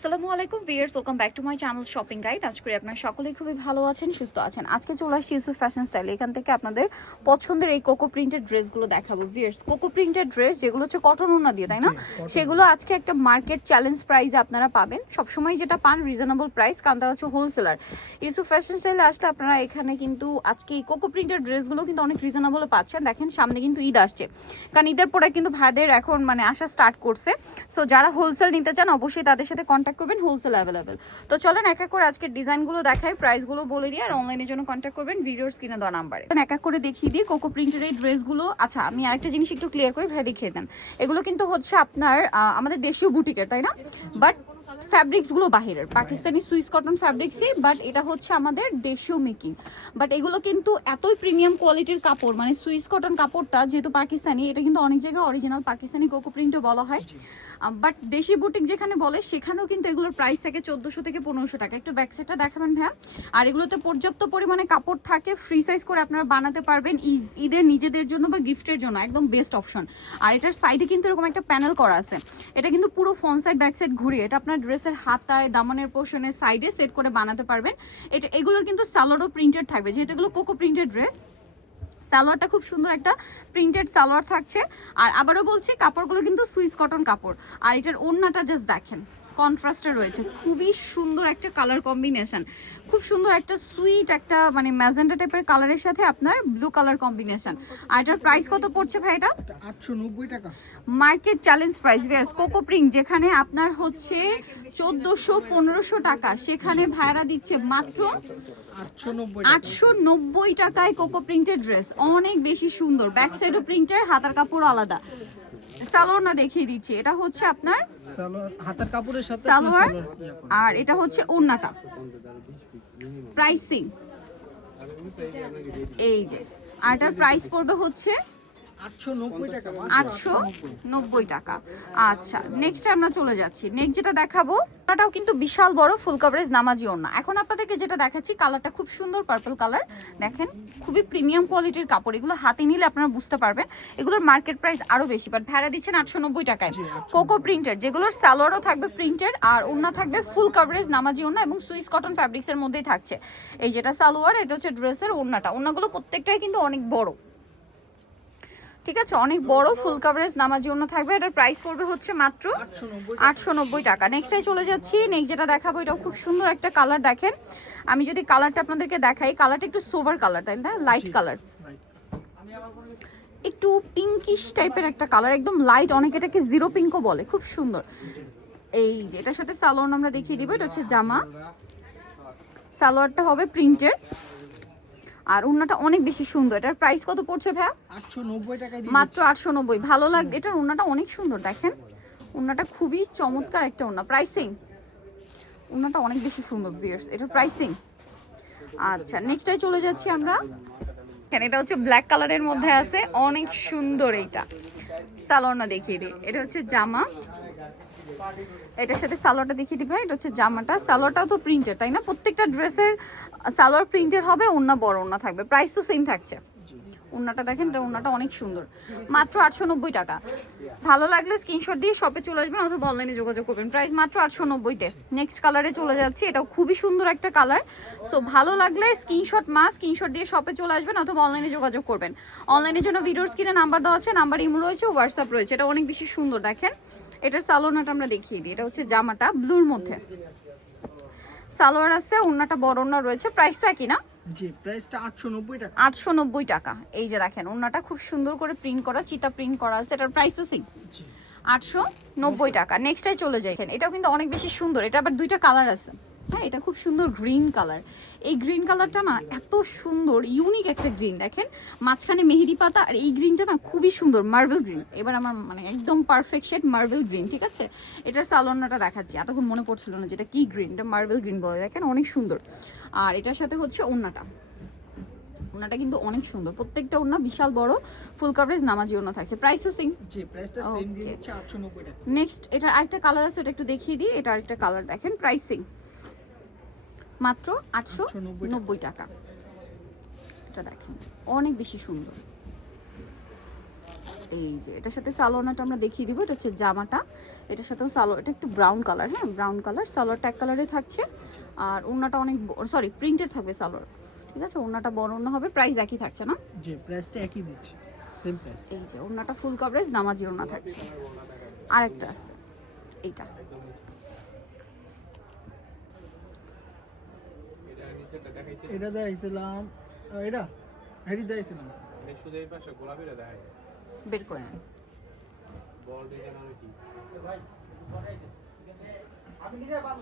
আসসালামু আলাইকুম viewers, welcome back to my channel shopping guide. আজ করি আপনারা সকলেই খুবই ভালো আছেন, সুস্থ আছেন। আজকে চলে আসছি ইউসুফ ফ্যাশন স্টাইল। এখান থেকে আপনাদের পছন্দের এই কোকো প্রিন্টেড ড্রেসগুলো দেখাবো ভিউয়ার্স। কোকো প্রিন্টেড ড্রেস যেগুলো হচ্ছে কটন ওড়না দিয়ে, তাই না? সেগুলো আজকে একটা মার্কেট চ্যালেঞ্জ প্রাইসে আপনারা পাবেন। সবসময় যেটা পান রিজনেবল প্রাইস, কারণ তারা হচ্ছে হোলসেলার। ইউসুফ ফ্যাশন স্টাইলে আসলে আপনারা এখানে কিন্তু আজকে এই কোকো প্রিন্টেড ড্রেসগুলো কিন্তু অনেক রিজনেবলে পাচ্ছেন। দেখেন সামনে কিন্তু ঈদ আসছে, কারণ ঈদের পরে কিন্তু ভাইদের এখন আসা স্টার্ট করছে। সো যারা হোলসেল নিতে চান অবশ্যই তাদের সাথে কন্ট্যাক্ট করবেন, হোলসেল অ্যাভেলেবেল। তো চলেন এক এক করে আজকের ডিজাইনগুলো দেখাই, প্রাইসগুলো বলে দিই, আর অনলাইনের জন্য কন্ট্যাক্ট করবেন ভিডিওর স্ক্রিনে দেওয়া নাম্বারে। এক এক করে দেখিয়ে দিই কোকো প্রিন্টের এই ড্রেসগুলো। আচ্ছা, আমি আরেকটা জিনিস একটু ক্লিয়ার করে ভাই দেখিয়ে দেন। এগুলো কিন্তু হচ্ছে আপনার আমাদের দেশীয় বুটিকের, তাই না? বাট ফ্যাব্রিক্সগুলো বাহিরের পাকিস্তানি সুইস কটন ফ্যাব্রিক্সই, বাট এটা হচ্ছে আমাদের দেশীয় মেকিং। বাট এগুলো কিন্তু এতই প্রিমিয়াম কোয়ালিটির কাপড়, সুইস কটন কাপড়টা যেহেতু পাকিস্তানি, এটা কিন্তু অনেক জায়গায় অরিজিনাল পাকিস্তানি কোকো প্রিন্টও বলা হয়। বাট দেশি বুটিক যেখানে বলে সেখানেও কিন্তু এগুলোর প্রাইস থাকে 1400 থেকে 1500 টাকা। একটু ব্যাক সাইডটা দেখাবেন ভাইয়া। আর এগুলোতে পর্যাপ্ত পরিমাণে কাপড় থাকে, ফ্রি সাইজ করে আপনারা বানাতে পারবেন ঈদের নিজেদের জন্য বা গিফটের জন্য, একদম বেস্ট অপশন। আর এটার সাইডে কিন্তু এরকম একটা প্যানেল করা আছে। এটা কিন্তু পুরো ফ্রন্ট সাইড ব্যাক সাইড ঘুরিয়ে এটা আপনার ড্রেসের হাতায় দামানের পোর্শনের সাইডে সেট করে বানাতে পারবেন। এগুলোর কিন্তু সালোয়ারও প্রিন্টেড থাকবে, যেহেতু এগুলো কোকো প্রিন্টেড ড্রেস। সালোয়ারটা খুব সুন্দর একটা প্রিন্টেড সালোয়ার থাকছে। আর আবারও বলছি, কাপড়গুলো কিন্তু সুইস কটন কাপড়। আর এটার ওড়নাটা জাস্ট দেখেন, কন্ট্রাস্টে রয়েছে, খুবই সুন্দর একটা কালার কম্বিনেশন। খুব সুন্দর একটা সুইট একটা ম্যাজেন্টা টাইপের কালারের সাথে আপনার ব্লু কালার কম্বিনেশন। আর এটার প্রাইস কত পড়ছে ভাই? এটা 890 টাকা market challenge price viewers. Cocoa print যেখানে আপনার হচ্ছে 1400-1500 টাকা, সেখানে ভাইরা দিচ্ছে মাত্র 890 টাকায় কোকো প্রিন্টেড ড্রেস। অনেক বেশি সুন্দর, ব্যাক সাইডও প্রিন্টের, হাতার কাপড় আলাদা। সালোয়ার না দেখিয়ে দিচ্ছি, এটা হচ্ছে আপনার সালোয়ার, হাতার কাপড়ের সাথে সালোয়ার, আর এটা হচ্ছে ওড়নাটা। প্রাইসিং এই যে, আর এটার প্রাইস পড়বে হচ্ছে 890 টাকা। আচ্ছা, নেক্সট আমরা চলে যাচ্ছি। নেক্সট যেটা দেখাবো, ওটাও কিন্তু বিশাল বড় ফুল কভারেজ নামাজি ওড়না। এখন আপনাদেরকে যেটা দেখাচ্ছি, কালারটা খুব সুন্দর পার্পল কালার। দেখেন খুবই প্রিমিয়াম কোয়ালিটির কাপড়, এগুলো হাতে নিলে আপনারা বুঝতে পারবেন এগুলোর মার্কেট প্রাইস আরো বেশি, বাট ভাড়া দিচ্ছেন 890 টাকায়। কোকো প্রিন্টের, যেগুলোর সালোয়ারও থাকবে প্রিন্টেড, আর ওড়না থাকবে ফুল কভারেজ নামাজি ওড়না এবং সুইস কটন ফ্যাব্রিক্সের মধ্যেই থাকছে। এই যেটা সালোয়ার, এটা হচ্ছে ড্রেসের ওড়নাটা। ওড়নাগুলো প্রত্যেকটাই কিন্তু অনেক বড়, ঠিক আছে, অনেক বড় ফুল কভারেজ নামাজি ওড়না থাকবে। এটার প্রাইস পড়বে হচ্ছে মাত্র 890 টাকা। নেক্সটে চলে যাচ্ছি। নেক্সট যেটা দেখাবো, এটাও খুব সুন্দর একটা কালার। দেখেন আমি যদি কালারটা আপনাদেরকে দেখাই, কালারটা একটু সোভার কালার, তাই না? লাইট কালার, একটু পিঙ্কিশ টাইপের একটা কালার, একদম লাইট, অনেকে এটাকে জিরো পিঙ্কও বলে, খুব সুন্দর। এই যে এটার সাথে সালোয়ার আমরা দেখিয়ে দিব, এটা হচ্ছে জামা। সালোয়ারটা হবে প্রিন্টের, আর ওড়নাটা অনেক বেশি সুন্দর। এটার প্রাইস কত পড়ছে ভাইয়া? 890 টাকা, মাত্র 890। ভালো লাগে, এটার ওড়নাটা অনেক সুন্দর। দেখেন ওড়নাটা খুবই চমৎকার একটা ওড়না। প্রাইসিং, ওড়নাটা অনেক বেশি সুন্দর ভিউয়ার্স, এটার প্রাইসিং। আচ্ছা, নেক্সটে চলে যাচ্ছি আমরা। এখানে এটা হচ্ছে ব্ল্যাক কালারের মধ্যে আছে, অনেক সুন্দর। এইটা সালোয়ার না দেখিয়ে দিই, এটা হচ্ছে জামা। এটার সাথে সালোয়ারটা দেখিয়ে দিই ভাই, এটা হচ্ছে জামাটা। সালোয়ারটাও তো প্রিন্টেড, তাই না? প্রত্যেকটা ড্রেসের সালোয়ার প্রিন্টেড হবে, ওড়না বড় ওড়না থাকবে। প্রাইস তো সেম থাকছে। ওড়নাটা দেখেন, এটা ওড়নাটা অনেক সুন্দর, মাত্র 890 টাকা। ভালো লাগলে স্ক্রিনশট দিয়ে শপে চলে আসবেন অথবা অনলাইনে যোগাযোগ করবেন। প্রাইস মাত্র 890-তে। নেক্সট কালারে চলে যাচ্ছি, এটাও খুবই সুন্দর একটা কালার। সো ভালো লাগলে স্ক্রিনশট দিয়ে শপে চলে আসবেন অথবা অনলাইনে যোগাযোগ করবেন। অনলাইনের জন্য ভিডিওর স্ক্রিনে নাম্বার দেওয়া আছে, নাম্বার ইমো রয়েছে, হোয়াটসঅ্যাপ রয়েছে। এটা অনেক বেশি সুন্দর। দেখেন এটার সালোয়ারটা আমরা দেখিয়ে দিই, এটা হচ্ছে জামাটা ব্লুর মধ্যে, সালোয়ার আছে, ওড়নাটা বড় ওড়না রয়েছে। প্রাইসটা একই না? জি, প্রাইসটা 890 টাকা। 890 টাকা। এই যে দেখেন ওড়নাটা খুব সুন্দর করে প্রিন্ট করা, চিতা প্রিন্ট করা আছে। এটার প্রাইস তো সেম, 890 টাকা। নেক্সটটাই চলে যাই। এটাও কিন্তু অনেক বেশি সুন্দর। এটা আবার দুইটা কালার আছে, হ্যাঁ। এটা খুব সুন্দর গ্রিন কালার। এই গ্রিন কালারটা না এত সুন্দর, ইউনিক একটা গ্রিন। দেখেন মাঝখানে মেহেদি পাতা, আর এই গ্রিনটা না খুবই সুন্দর, মার্বেল গ্রিন। এবার আমার একদম পারফেক্ট শেড মার্বেল গ্রিন, ঠিক আছে। এটার সালোয়ারটা দেখাচ্ছি, এতক্ষণ মনে পড়ছিল না যেটা কি গ্রিন, এটা মার্বেল গ্রিন বলে। দেখেন অনেক সুন্দর। আর এটার সাথে হচ্ছে ওড়নাটা, ওড়নাটা কিন্তু অনেক সুন্দর। প্রত্যেকটা ওড়না বিশাল বড়, ফুল কভারেজ নামাজি ওড়না থাকছে। প্রাইস তো সেম। জি, প্রাইসটা সেম দিয়ে দিচ্ছে 890 টাকা। নেক্সট এটা আরেকটা কালার আছে, এটা একটু দেখিয়ে দিই। এটা আরেকটা কালার, দেখেন প্রাইসিং মাত্র 890 টাকা। এটা দেখেন অনেক বেশি সুন্দর। এই যে এটার সাথে সালোয়ারটা আমরা দেখিয়ে দিব, এটা হচ্ছে জামাটা, এটার সাথেও সালোয়ার, এটা একটু ব্রাউন কালার, হ্যাঁ ব্রাউন কালার, সালোয়ারটা এক কালারে থাকছে, আর ওড়নাটা অনেক সরি প্রিন্টেড থাকবে সালোয়ার, ঠিক আছে, ওড়নাটা বড় ওড়না হবে, প্রাইস একই থাকছে না? জি প্রাইসটা একই দিচ্ছি, সেম প্রাইস। এই যে ওড়নাটা ফুল কভারেজ নামাজি ওড়না থাকছে। আরেকটা আছে এইটা, এটা দেখাইছিলাম, এটা হেডি দেখাইছিলাম। বের করে নেন। আমি নিজে বাল